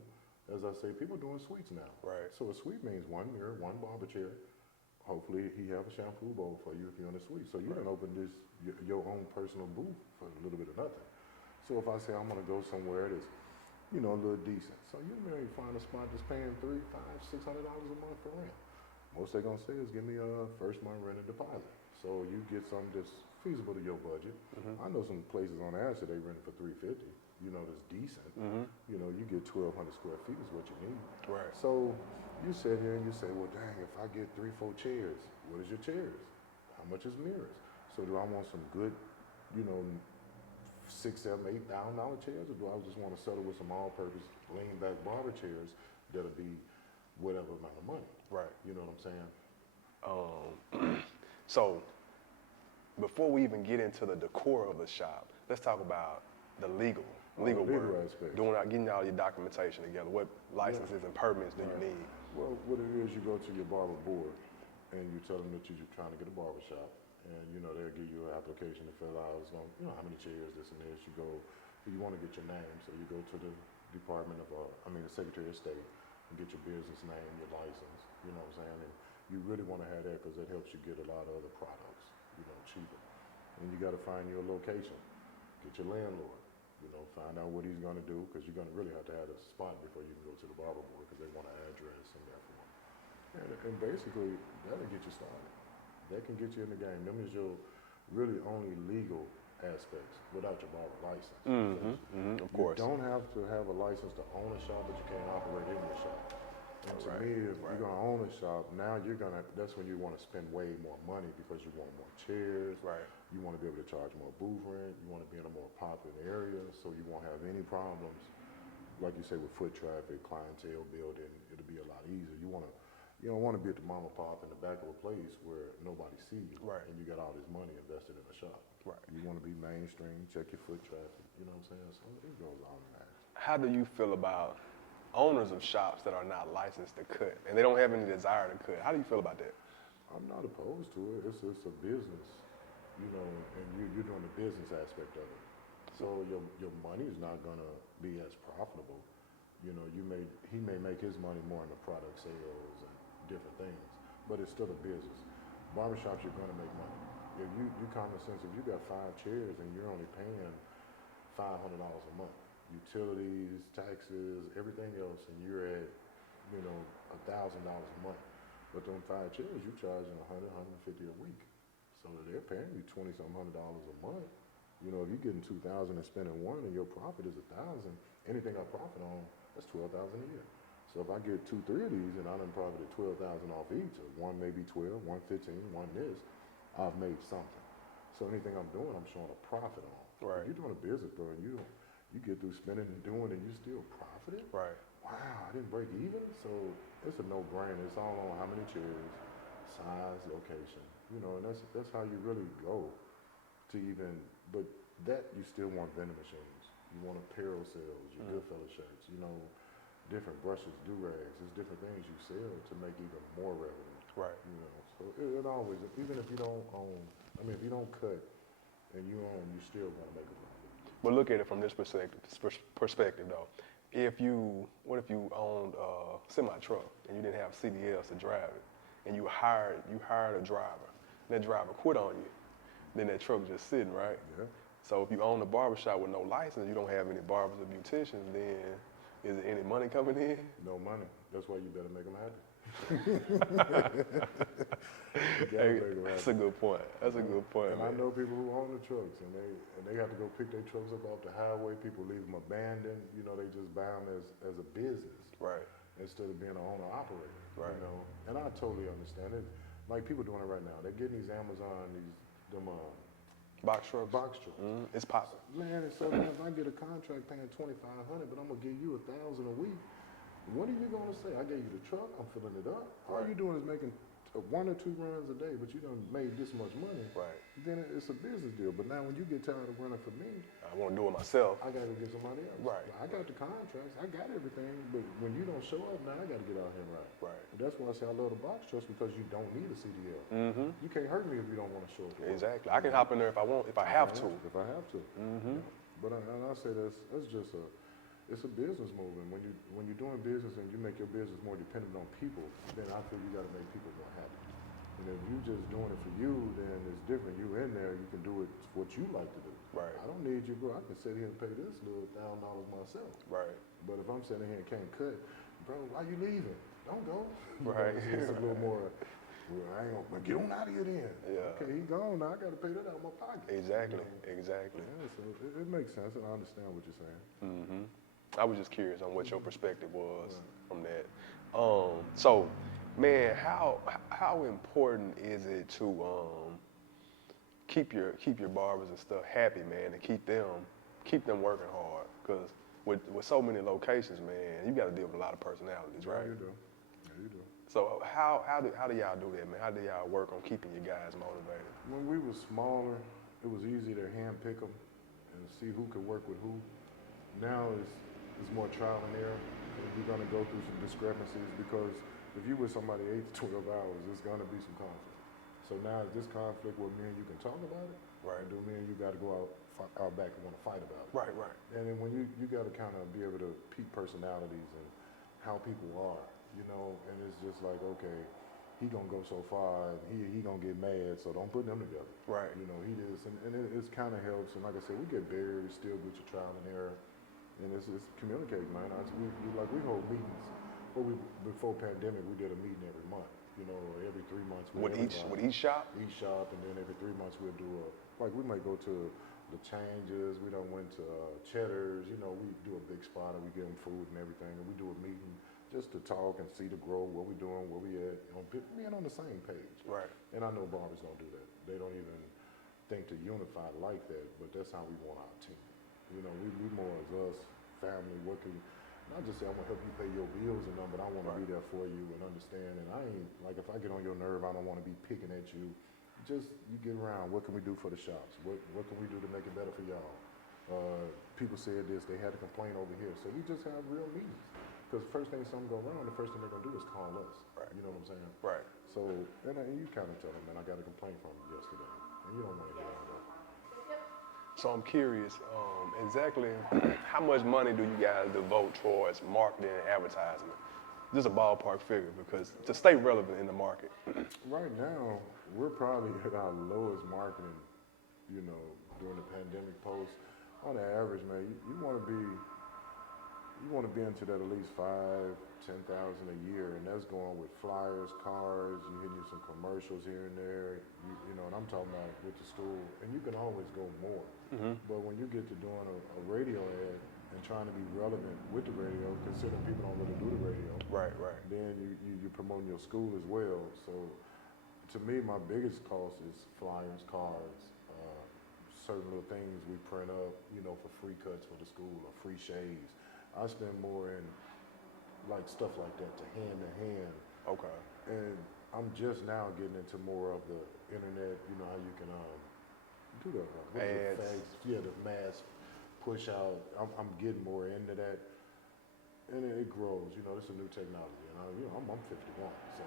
As I say, people doing suites now. Right. So a suite means one mirror, one barber chair. Hopefully he have a shampoo bowl for you if you're in a suite. So you can open this your own personal booth for a little bit of nothing. So if I say I'm gonna go somewhere that's, you know, a little decent, so you may find a spot that's paying $300, $500, $600 a month for rent. Most they're gonna say is give me a first month rent and deposit. So you get something that's feasible to your budget. I know some places on Asher they rent it for $350. You know, that's decent. You know, you get 1,200 square feet is what you need. Right. So you sit here and you say, well, dang, if I get 3-4 chairs, what is your chairs? How much is mirrors? So do I want some good, you know, $6,000, $7,000, $8,000 chairs, or do I just want to settle with some all-purpose lean back barber chairs that'll be whatever amount of money? Right. You know what I'm saying? So before we even get into the decor of the shop, let's talk about the legal legal work. aspect. Getting all your documentation together. What licenses and permits do you need? Well, what it is, you go to your barber board and you tell them that you're trying to get a barber shop, and you know they'll give you an application to fill out. It's going, you know, how many chairs, this and this. You want to get your name, so you go to the Department of, the Secretary of State, and get your business name, your license. You know what I'm saying? And you really want to have that because that helps you get a lot of other products, you know, cheaper. And you got to find your location, get your landlord. You know, find out what he's going to do because you're going to really have to have a spot before you can go to the barber board because they want an address and that form. And basically, that'll get you started. That can get you in the game. Them is your really only legal aspects without your barber license. Of course. You don't have to have a license to own a shop, but you can't operate in your shop. And to me, if you're going to own a shop, now that's when you want to spend way more money because you want more chairs. Right. You want to be able to charge more booth rent. You want to be in a more popular area so you won't have any problems. Like you say, with foot traffic, clientele building, it'll be a lot easier. You don't want to be at the mom and pop in the back of a place where nobody sees you. Right. And you got all this money invested in a shop. Right. You want to be mainstream, check your foot traffic. You know what I'm saying? So it goes on and on. How do you feel about owners of shops that are not licensed to cut and they don't have any desire to cut? How do you feel about that? I'm not opposed to it. It's a business, you know, and you're doing the business aspect of it. So your money is not gonna be as profitable. You know, he may make his money more in the product sales and different things, but it's still a business. Barbershops, you're gonna make money. If you common sense, if you got 5 chairs and you're only paying $500 a month, utilities, taxes, everything else, and you're at, $1,000 a month. But them 5 chairs, you charging 100, 150 a week. So they're paying you $20-some hundred a month. If you're getting 2,000 and spending one, and your profit is 1,000, anything I profit on, that's 12,000 a year. So if I get 2, 3 of these, and I done profited 12,000 off each, or one maybe 12, one 15, one this, I've made something. So anything I'm doing, I'm showing a profit on. Right. If you're doing a business, bro, and you get through spending and doing, and you still profited. Right. Wow, I didn't break even. So it's a no-brainer. It's all on how many chairs, size, location. And that's how you really go to even. But that you still want vending machines. You want apparel sales, your GoodFellas shirts. Different brushes, do-rags. There's different things you sell to make even more revenue. Right. So it always, even if you don't own, if you don't cut and you own, you still want to make a profit. But look at it from this perspective though. What if you owned a semi-truck and you didn't have CDLs to drive it, and you hired a driver, and that driver quit on you, then that truck just sitting, right? Yeah. So if you own a barbershop with no license, you don't have any barbers or beauticians, then is there any money coming in? No money. That's why you better make them happy. Hey, that's a good point. That's a good point. And man. I know people who own the trucks, and they have to go pick their trucks up off the highway. People leave them abandoned. They just buy them as a business, Right. instead of being an owner operator. Right. And I totally understand it. Like people doing it right now. They're getting these Amazon, them Box trucks. box trucks. It's popping. Man, and sometimes I get a contract paying $2,500, but I'm gonna give you $1,000 a week. What are you gonna say? I gave you the truck. I'm filling it up. All Right. you doing is making 1 or 2 runs a day, but you done made this much money. Right. Then it's a business deal. But now when you get tired of running for me, I want to do it myself. I gotta get somebody else. Right. I got the contracts. I got everything. But when you don't show up, now I gotta get out here and ride. Right. And that's why I say I love the box trucks, because you don't need a CDL. Mm-hmm. You can't hurt me if you don't want to show up. Exactly. I can hop in there if I want, if I have to. If I have to. Mm-hmm. But I say that's just it's a business move. And when you're doing business and you make your business more dependent on people, then I feel you got to make people more happy. And if you just doing it for you, then it's different. You in there, you can do it what you like to do. Right. I don't need you, bro. I can sit here and pay this little $1,000 myself. Right. But if I'm sitting here and can't cut, bro, why you leaving? Don't go. Right. It's a little more. Well, I ain't gonna, but get on out of here then. Yeah. Okay, he gone now. I got to pay that out of my pocket. Exactly. Exactly. Yeah, so it makes sense, and I understand what you're saying. Mm-hmm. I was just curious on what your perspective was from that. So, man, how important is it to keep your barbers and stuff happy, man, and keep them working hard? Because with so many locations, man, you got to deal with a lot of personalities, right? Yeah, you do. Yeah, you do. So how do y'all do that, man? How do y'all work on keeping you guys motivated? When we were smaller, it was easy to hand pick them and see who could work with who. Now it's more trial and error. You're gonna go through some discrepancies, because if you with somebody 8 to 12 hours, it's gonna be some conflict. So now is this conflict where me and you can talk about it? Right. Or do me and you gotta go out back and wanna fight about it? Right, right. And then when you gotta kind of be able to peep personalities and how people are, and it's just like, okay, he gonna go so far, and he gonna get mad, so don't put them together. Right. He does, and it kind of helps. And like I said, we get buried, still get your trial and error, and it's communicating, man. We hold meetings. Before pandemic, we did a meeting every month. Every 3 months. With each shop? Each shop, and then every 3 months we'll do we might go to the changes. We done went to Cheddar's. We do a big spot, and we give them food and everything, and we do a meeting just to talk and see the growth, what we doing, where we at, being on the same page. Right. And I know Barbers don't do that. They don't even think to unify like that, but that's how we want our team. We more as us, family, working. Not just say, I'm gonna help you pay your bills and but I wanna be there for you and understand. And I ain't, like, if I get on your nerve, I don't wanna be picking at you. Just, you get around, what can we do for the shops? What can we do to make it better for y'all? People said this, they had a complaint over here. So we just have real meetings. Because first thing something go wrong, the first thing they're gonna do is call us. Right. You know what I'm saying? Right. So, and you kind of tell them, man, I got a complaint from you yesterday. And you don't wanna get on that. So I'm curious, exactly how much money do you guys devote towards marketing and advertisement? Just a ballpark figure, because to stay relevant in the market. Right now, we're probably at our lowest marketing, during the pandemic post. On the average, man, you want to be you want to be into that at least 5-10,000 a year, and that's going with flyers, cars. You hitting you some commercials here and there. You know, and I'm talking about with the school, and you can always go more. But when you get to doing a radio ad and trying to be relevant with the radio, considering people don't really do the radio, Right. then you're promoting your school as well. So to me, my biggest cost is flyers, cards, certain little things we print up, you know, for free cuts for the school or free shaves. I spend more in like stuff like that to hand. Okay. And I'm just now getting into more of the internet, you know, how you can do the Ads. the mass push out. I'm getting more into that. And it grows, you know, it's a new technology. And I'm 51, so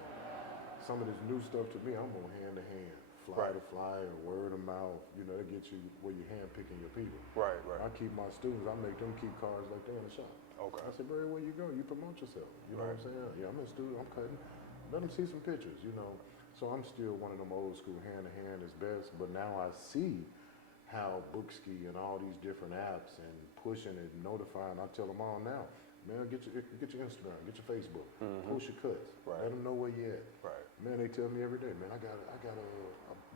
some of this new stuff to me, I'm on hand to hand. Fly to fly or word of mouth, you know, that gets you where you're hand picking your people. Right. I keep my students, I make them keep cars like they're in the shop. Okay. I say, Barry, where you go? You promote yourself. You know what I'm saying? Yeah, I'm a student, I'm cutting. Let them see some pictures, you know. So I'm still one of them old school hand to hand is best, but now I see how Bookski and all these different apps and pushing it, notifying, I tell them all now, man, get your Instagram, get your Facebook, post your cuts, let them know where you at. Right. Man, they tell me every day, man, I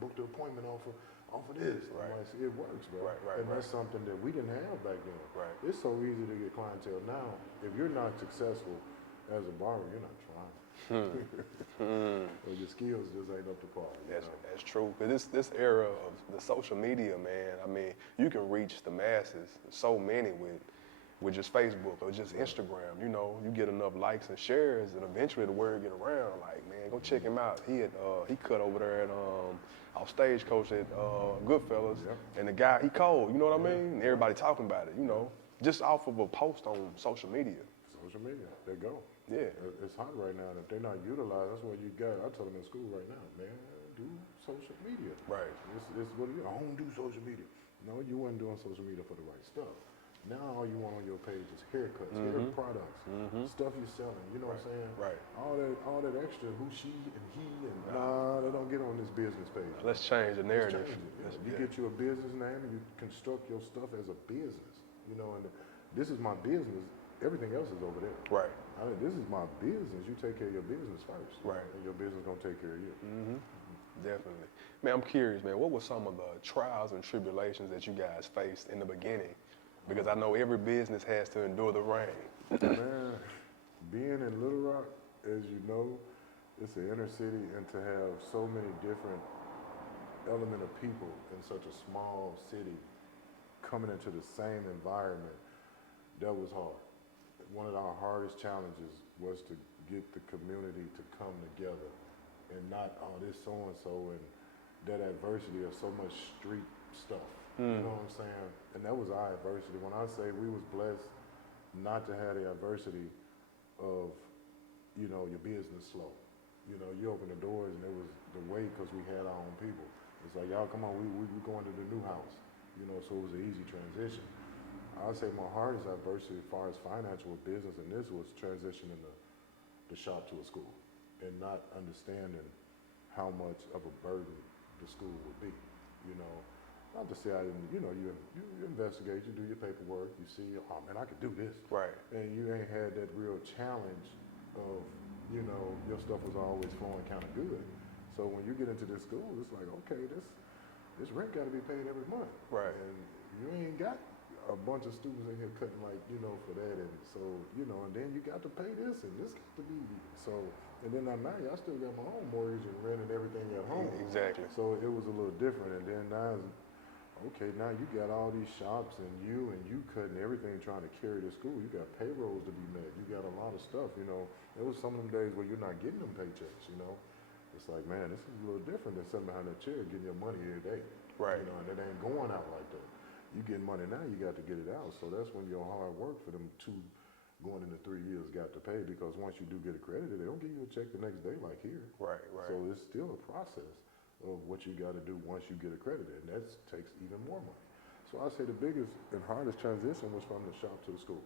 booked an appointment off of this. Right. I'm like, it works, bro. Right. And that's something that we didn't have back then. Right. It's so easy to get clientele now. If you're not successful as a barber, you're not trying. Or your skills just ain't up to par. That's true. Because this era of the social media, man, I mean, you can reach the masses, so many with just Facebook or just Instagram. You know, you get enough likes and shares, and eventually the word get around. Like, man, go check him out. He cut over there at our stage coach at GoodFellas, and the guy, he cold. You know what I mean? And everybody talking about it. You know, just off of a post on social media. Social media, they go. Yeah. It's hot right now, and if they're not utilized, that's what you got. I tell them in school right now, man, do social media. Right. This is what I don't do social media. No, you weren't doing social media for the right stuff. Now all you want on your page is haircuts, hair products, stuff you're selling. You know what I'm saying? Right. All that extra who, she, and he, and they don't get on this business page. Let's change the narrative. You get you a business name and you construct your stuff as a business. You know, and this is my business. Everything else is over there. Right. I mean, this is my business. You take care of your business first. Right. And your business gonna take care of you. Definitely. Man, I'm curious, man, what were some of the trials and tribulations that you guys faced in the beginning? Because I know every business has to endure the rain. Man, being in Little Rock, as you know, it's an inner city, and to have so many different element of people in such a small city coming into the same environment, that was hard. One of our hardest challenges was to get the community to come together and not, oh, this so-and-so, and that adversity of so much street stuff. You know what I'm saying? And that was our adversity. When I say we was blessed not to have the adversity of, you know, your business slow. You know, you open the doors and it was the way because we had our own people. It's like, y'all come on, we going to the new house. You know, so it was an easy transition. I'd say my hardest adversity as far as financial business and this was transitioning the shop to a school and not understanding how much of a burden the school would be, you know. Not to say I didn't, you know, you investigate, you do your paperwork, you see, oh man, I could do this. Right. And you ain't had that real challenge of, you know, your stuff was always flowing kind of good. So when you get into this school, it's like, okay, this rent got to be paid every month. Right. And you ain't got a bunch of students in here cutting like, you know, for that. And so, you know, and then you got to pay this and this got to be, so, and then now I still got my own mortgage and rent and everything at home. Exactly. So it was a little different. And then now, okay, now you got all these shops and you cutting everything trying to carry the school. You got payrolls to be met. You got a lot of stuff, you know. There was some of them days where you're not getting them paychecks, you know. It's like, man, this is a little different than sitting behind that chair getting your money every day. Right. You know, and it ain't going out like that. You getting money now, you got to get it out. So that's when your hard work for them going into 3 years got to pay, because once you do get accredited, they don't give you a check the next day like here. Right. So it's still a process of what you got to do once you get accredited, and that takes even more money. So I say the biggest and hardest transition was from the shop to the school.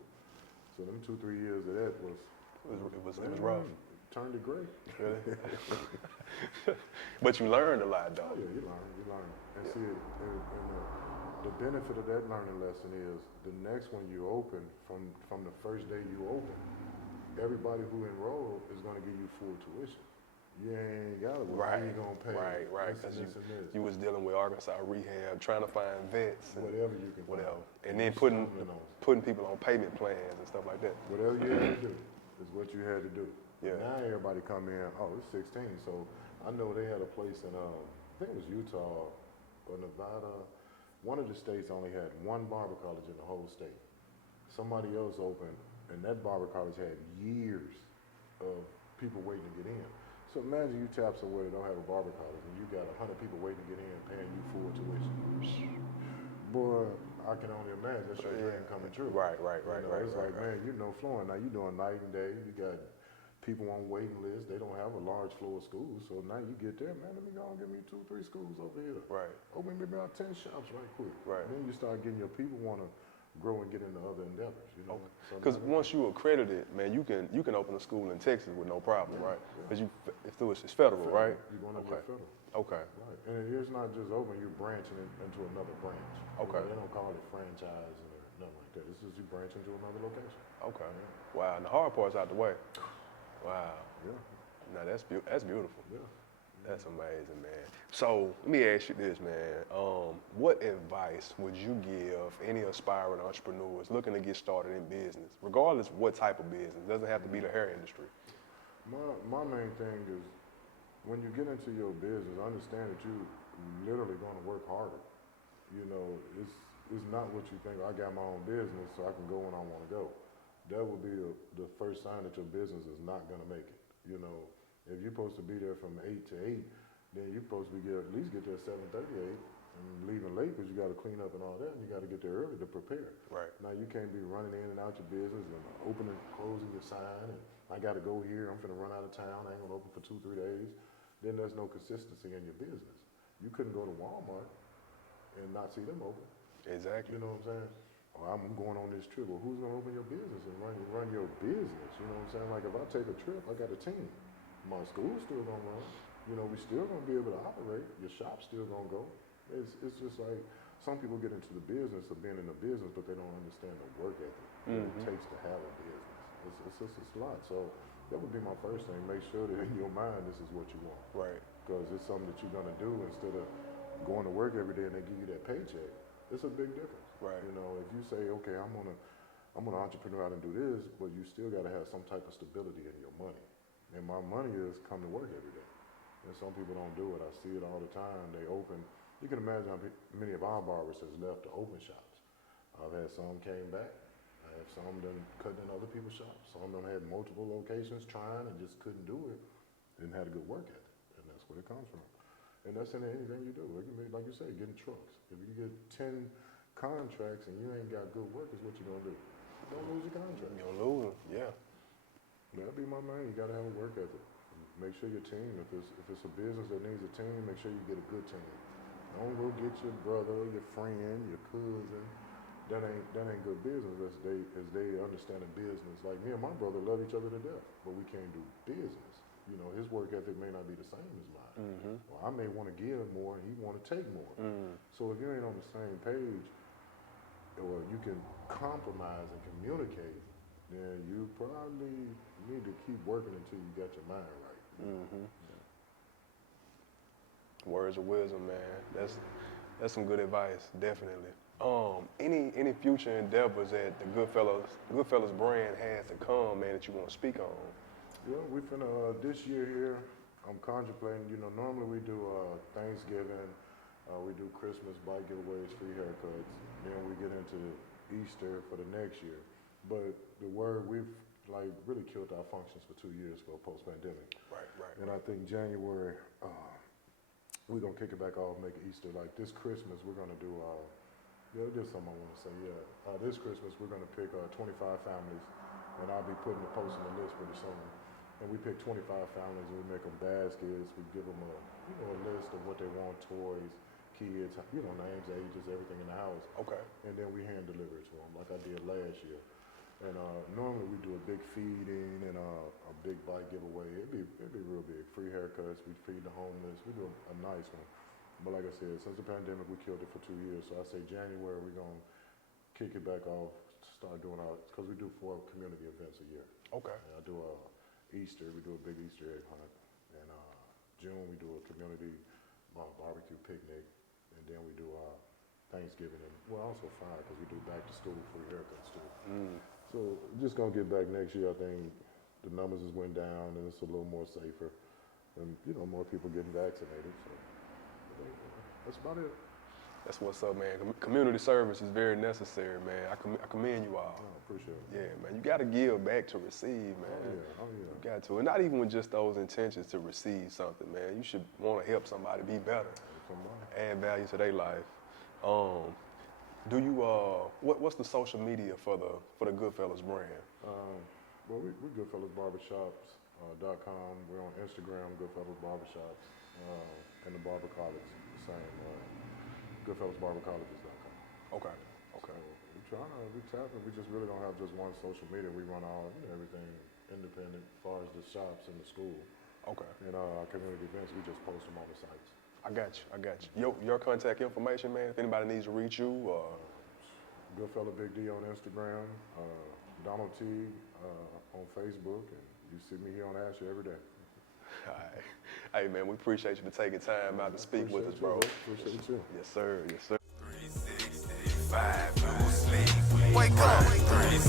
So them 2-3 years of that was rough. Turned to gray. Really? But you learned a lot though. Oh yeah, you learn. And see it, and the benefit of that learning lesson is the next one you open, from the first day you open, everybody who enrolled is going to give you full tuition. You ain't got to worry. How you going to pay? Right. This and this. You was dealing with Arkansas rehab, trying to find vets. Whatever you can whatever. find. And then putting people on payment plans and stuff like that. Whatever you had to do is what you had to do. Yeah. Now everybody come in, oh, it's 16. So I know they had a place in, I think it was Utah or Nevada. One of the states only had one barber college in the whole state. Somebody else opened, and that barber college had years of people waiting to get in. So imagine you tap somewhere that don't have a barber college, and you got 100 people waiting to get in, paying you full tuition. Boy, I can only imagine that's your dream coming true. Right. It's like, man, you know, Florida, now you're doing night and day. You got people on waiting lists. They don't have a large floor of schools. So now you get there, man, let me go and give me 2 or 3 schools over here. Right. Open maybe about 10 shops right quick. Right. Then you start getting your people want to grow and get into other endeavors, you know. Because once you accredited, man, you can open a school in Texas with no problem, right? Because it's federal, right? You're going to get federal. Okay. Right. And it's not just open, you're branching into another branch. Okay. They don't call it franchising or nothing like that. It's just you branch into another location. Okay. Wow. And the hard part's out the way. Wow. Yeah. Now that's beautiful. Yeah. That's amazing, man. So let me ask you this, man. What advice would you give any aspiring entrepreneurs looking to get started in business, regardless of what type of business? It doesn't have to be the hair industry. My main thing is when you get into your business, understand that you're literally going to work harder. You know, it's not what you think. I got my own business, so I can go when I want to go. That would be the first sign that your business is not going to make it. You know, if you're supposed to be there from 8 to 8, then you're supposed to be at least get there at 7:38 and leaving late because you got to clean up and all that, and you got to get there early to prepare. Right. Now you can't be running in and out your business and opening, closing your sign, and I got to go here. I'm finna run out of town. I ain't gonna open for 2-3 days. Then there's no consistency in your business. You couldn't go to Walmart and not see them open. Exactly. You know what I'm saying? Oh, I'm going on this trip. Well, who's gonna open your business and run your business? You know what I'm saying? Like if I take a trip, I got a team. My school's still gonna run. You know, we still gonna be able to operate. Your shop's still gonna go. It's just like some people get into the business of being in the business, but they don't understand the work ethic that it takes to have a business. It's just a lot. So that would be my first thing. Make sure that in your mind this is what you want. Right. Because it's something that you're gonna do instead of going to work every day and they give you that paycheck. It's a big difference. Right. You know, if you say, okay, I'm gonna entrepreneur out and do this, but you still gotta have some type of stability in your money. And my money is come to work every day. And some people don't do it. I see it all the time. They open. You can imagine how many of our barbers has left to open shops. I've had some came back. I have some done cutting in other people's shops. Some done had multiple locations trying and just couldn't do it. Didn't have a good work ethic. And that's where it comes from. And that's in anything you do. It can be, like you say, getting trucks. If you get 10 contracts and you ain't got good workers, what you gonna do? Don't lose your contract. You're gonna lose them, yeah. That'd be my man. You gotta have a work ethic. Make sure your team, if it's a business that needs a team, make sure you get a good team. Don't go get your brother, your friend, your cousin. That ain't good business as they understand the business. Like me and my brother love each other to death, but we can't do business. You know, his work ethic may not be the same as mine. Or I may want to give more and he want to take more. So if you ain't on the same page, or you can compromise and communicate, then you probably need to keep working until you got your mind right. Words of wisdom, man. That's some good advice, definitely. Any future endeavors that the GoodFellas brand has to come, man, that you want to speak on? Yeah, we finna, this year here, I'm contemplating, you know, normally we do Thanksgiving, we do Christmas, bike giveaways, free haircuts, then we get into Easter for the next year. But we've like really killed our functions for 2 years ago post-pandemic. Right. And I think January, we're gonna kick it back off, make Easter. Like this Christmas, we're gonna do, there's something I wanna say, this Christmas, we're gonna pick 25 families, and I'll be putting the post on the list pretty soon. And we pick 25 families, and we make them baskets. We give them a list of what they want, toys, kids, names, ages, everything in the house. Okay. And then we hand deliver it to them, like I did last year. And normally we do a big feeding and a big bike giveaway. It'd be real big. Free haircuts. We feed the homeless. We do a nice one. But like I said, since the pandemic, we killed it for 2 years. So I say January, we're going to kick it back off, start doing because we do 4 community events a year. Okay. And I do Easter, we do a big Easter egg hunt. And June, we do a community barbecue picnic. And then we do Thanksgiving. And we're also fire because we do back to school free haircuts too. So we're just going to get back next year. I think the numbers has went down and it's a little more safer. And, you know, more people getting vaccinated. So that's about it. That's what's up, man. Community service is very necessary, man. I commend you all. I appreciate it. Yeah, man. You got to give back to receive, man. Oh, yeah. You got to. And not even with just those intentions to receive something, man. You should want to help somebody be better, add value to their life. Do you, what's the social media for the GoodFellas brand? Well, we're GoodFellas Barbershops.com. We're on Instagram, GoodFellas Barbershops, and the Barber College, the same. GoodFellasBarberColleges.com. Okay. So we're trying to, we tapping. We just really don't have just one social media. We run all everything independent as far as the shops and the school. Okay. And our community events, we just post them on the sites. I got you. Your contact information, man, if anybody needs to reach you. Goodfella Big D on Instagram, Donald Teague on Facebook, and you see me here on Asher every day. All right. Hey, man, we appreciate you for taking time out to speak with us, bro. Appreciate you. Yes, sir. Yes, sir. 365, no sleep. Wake up. 365.